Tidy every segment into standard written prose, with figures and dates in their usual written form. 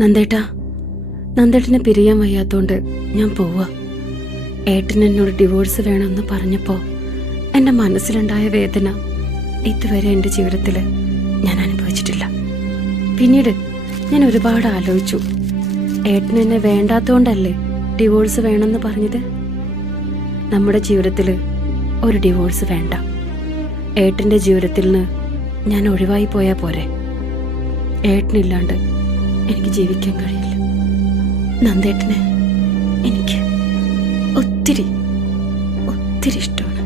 നന്ദേട്ടാ, നന്ദേട്ടനെ പിരിയാൻ വയ്യാത്തോണ്ട് ഞാൻ പോവാ. ഏട്ടൻ എന്നോട് ഡിവോഴ്സ് വേണമെന്ന് പറഞ്ഞപ്പോൾ എൻ്റെ മനസ്സിലുണ്ടായ വേദന ഇതുവരെ എൻ്റെ ജീവിതത്തിൽ ഞാൻ അനുഭവിച്ചിട്ടില്ല. പിന്നീട് ഞാൻ ഒരുപാട് ആലോചിച്ചു. ഏട്ടൻ എന്നെ വേണ്ടാത്തോണ്ടല്ലേ ഡിവോഴ്സ് വേണമെന്ന് പറഞ്ഞത്? നമ്മുടെ ജീവിതത്തിൽ ഒരു ഡിവോഴ്സ് വേണ്ട. ഏട്ടൻ്റെ ജീവിതത്തിൽ നിന്ന് ഞാൻ ഒഴിവായി പോയാൽ പോരെ. ഏട്ടനില്ലാണ്ട് എനിക്ക് ജീവിക്കാൻ കഴിയില്ല. നന്ദേട്ടനെ എനിക്ക് ഒത്തിരി ഒത്തിരി ഇഷ്ടമാണ്.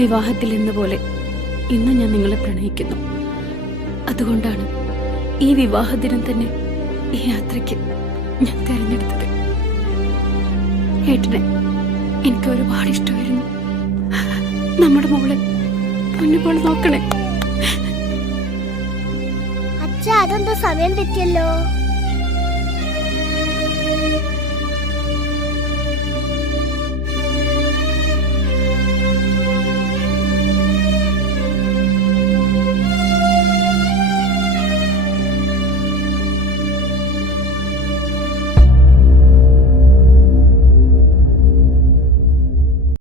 വിവാഹത്തിൽ എന്ന പോലെ ഇന്ന് ഞാൻ നിങ്ങളെ പ്രണയിക്കുന്നു. അതുകൊണ്ടാണ് ഈ വിവാഹദിനം തന്നെ ഈ യാത്രയ്ക്ക് ഞാൻ തിരഞ്ഞെടുത്തത്. ഏട്ടനെ എനിക്ക് ഒരുപാട് ഇഷ്ടമായിരുന്നു. നമ്മുടെ മോളെ പൊന്നുപോലെ നോക്കണേ. അച്ഛാ, അതെന്തോ സമയം തെറ്റിയല്ലോ.